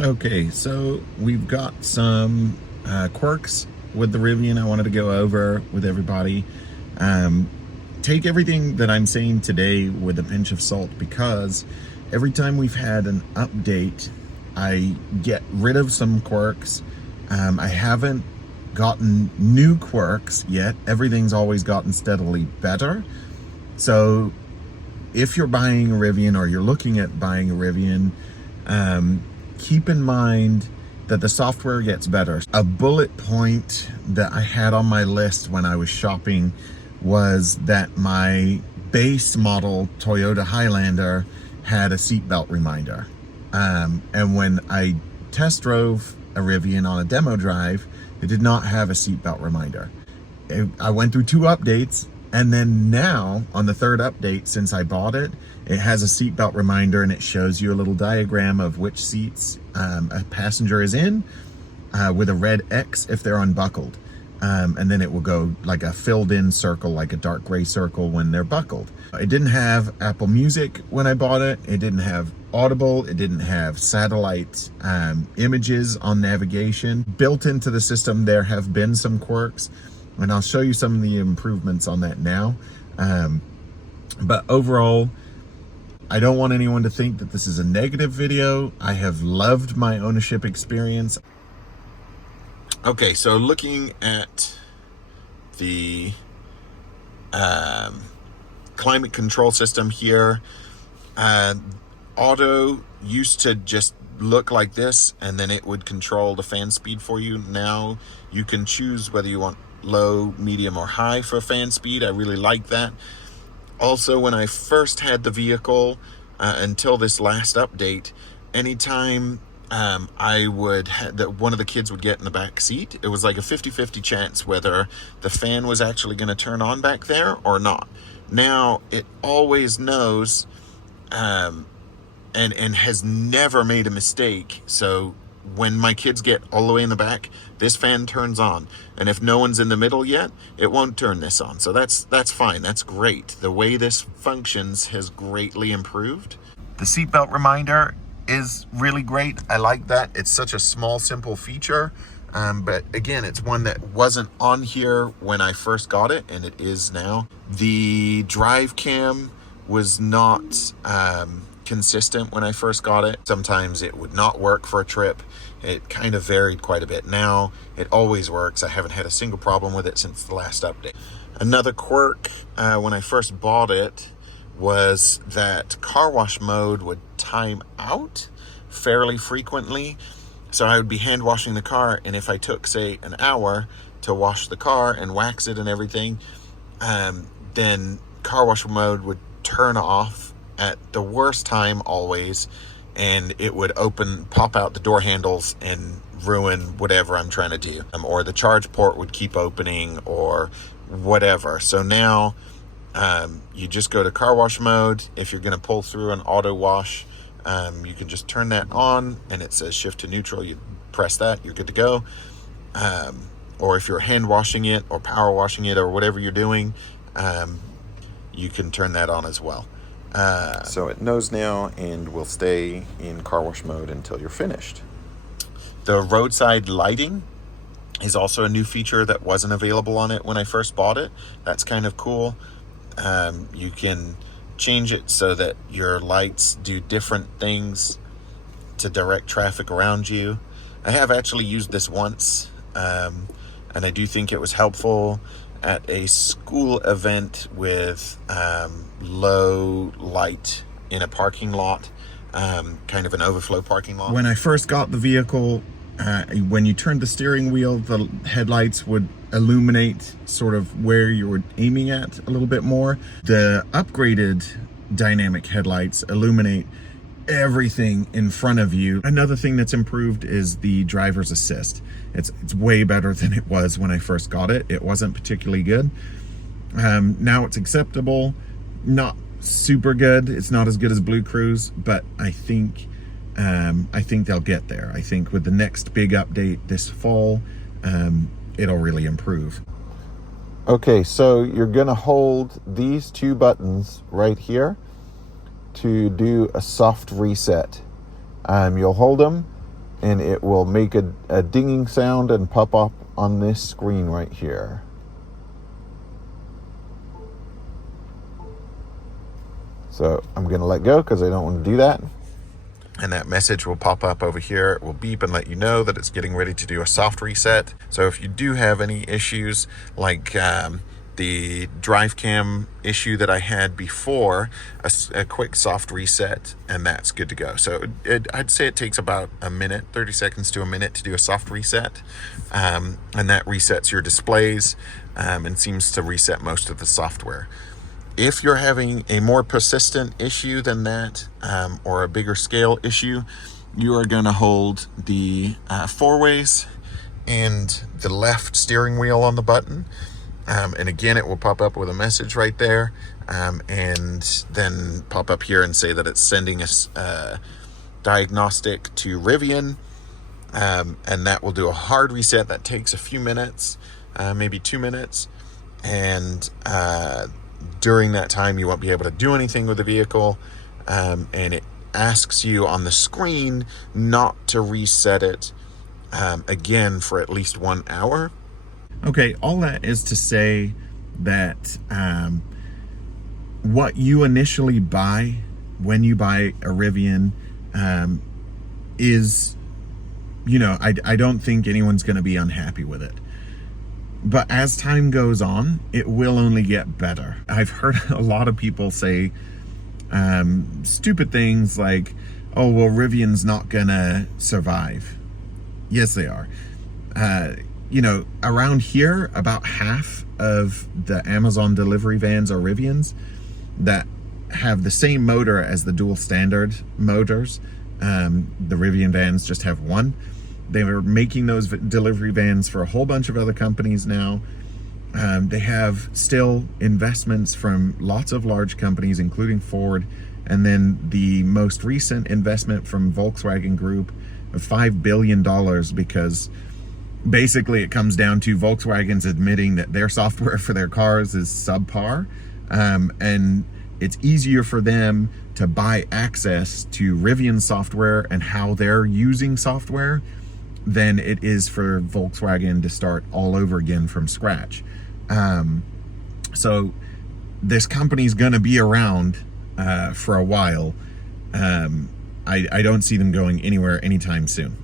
Okay, so we've got some quirks with the Rivian I wanted to go over with everybody. Um, Take everything that I'm saying today with a pinch of salt, because every time we've had an update, I get rid of some quirks. I haven't gotten new quirks yet. Everything's always gotten steadily better. So if you're buying a Rivian or you're looking at buying a Rivian, keep in mind that the software gets better. A bullet point that I had on my list when I was shopping was that my base model Toyota Highlander had a seatbelt reminder. And when I test drove a Rivian on a demo drive, it did not have a seatbelt reminder. I went through 2 updates, and then now on the 3rd update since I bought it, it has a seatbelt reminder, and it shows you a little diagram of which seats a passenger is in, with a red X if they're unbuckled. And then it will go like a filled in circle, like a dark gray circle when they're buckled. It didn't have Apple Music when I bought it. It didn't have Audible. It didn't have satellite images on navigation. Built into the system, there have been some quirks, and I'll show you some of the improvements on that now. But overall, I don't want anyone to think that this is a negative video. I have loved my ownership experience. Okay, so looking at the climate control system here, auto used to just look like this, and then it would control the fan speed for you. Now you can choose whether you want low, medium, or high for fan speed. I really like that. Also, when I first had the vehicle, until this last update, anytime one of the kids would get in the back seat, it was like a 50-50 chance whether the fan was actually going to turn on back there or not. Now it always knows, and has never made a mistake. So when my kids get all the way in the back, this fan turns on, and if no one's in the middle yet, it won't turn this on. So that's fine. That's great. The way this functions has greatly improved. The seatbelt reminder is really great. I like that. It's such a small, simple feature. But again, it's one that wasn't on here when I first got it, and it is now. The drive cam was not consistent when I first got it. Sometimes it would not work for a trip. It kind of varied quite a bit. Now it always works. I haven't had a single problem with it since the last update. Another quirk when I first bought it was that car wash mode would time out fairly frequently. So I would be hand washing the car, and if I took, say, an hour to wash the car and wax it and everything, then car wash mode would turn off at the worst time always, and it would pop out the door handles and ruin whatever I'm trying to do. Or the charge port would keep opening or whatever. So now you just go to car wash mode. If you're going to pull through an auto wash, you can just turn that on, and it says shift to neutral. You press that, you're good to go. Or if you're hand washing it or power washing it or whatever you're doing, you can turn that on as well. So it knows now and will stay in car wash mode until you're finished. The roadside lighting is also a new feature that wasn't available on it when I first bought it. That's kind of cool. You can change it so that your lights do different things to direct traffic around you. I have actually used this once, and I do think it was helpful at a school event with low light in a parking lot, kind of an overflow parking lot. When I first got the vehicle, when you turned the steering wheel, the headlights would illuminate sort of where you were aiming at a little bit more. The upgraded dynamic headlights illuminate everything in front of you. Another thing that's improved is the driver's assist. It's way better than it was when I first got it. It wasn't particularly good. Now it's acceptable, not super good. It's not as good as Blue Cruise, but I think they'll get there. I think with the next big update this fall, it'll really improve. Okay, so you're gonna hold these 2 buttons right here to do a soft reset. You'll hold them and it will make a dinging sound and pop up on this screen right here. So I'm going to let go because I don't want to do that. And that message will pop up over here. It will beep and let you know that it's getting ready to do a soft reset. So if you do have any issues like the drive cam issue that I had before, a quick soft reset, and that's good to go. So I'd say it takes about a minute, 30 seconds to a minute to do a soft reset. And that resets your displays and seems to reset most of the software. If you're having a more persistent issue than that, or a bigger scale issue, you are going to hold the four-ways and the left steering wheel on the button. And again, it will pop up with a message right there, and then pop up here and say that it's sending a diagnostic to Rivian, and that will do a hard reset that takes a few minutes, maybe 2 minutes, and during that time you won't be able to do anything with the vehicle, and it asks you on the screen not to reset it again for at least 1 hour. Okay, all that is to say that what you initially buy when you buy a Rivian is, I don't think anyone's going to be unhappy with it. But as time goes on, it will only get better. I've heard a lot of people say stupid things like, oh, well, Rivian's not gonna survive. Yes, they are. Around here, about half of the Amazon delivery vans are Rivians that have the same motor as the dual standard motors. The Rivian vans just have one. They were making those delivery vans for a whole bunch of other companies now. They have still investments from lots of large companies, including Ford, and then the most recent investment from Volkswagen Group of $5 billion, because basically it comes down to Volkswagen's admitting that their software for their cars is subpar, and it's easier for them to buy access to Rivian software and how they're using software than it is for Volkswagen to start all over again from scratch. So this company's going to be around for a while. I don't see them going anywhere anytime soon.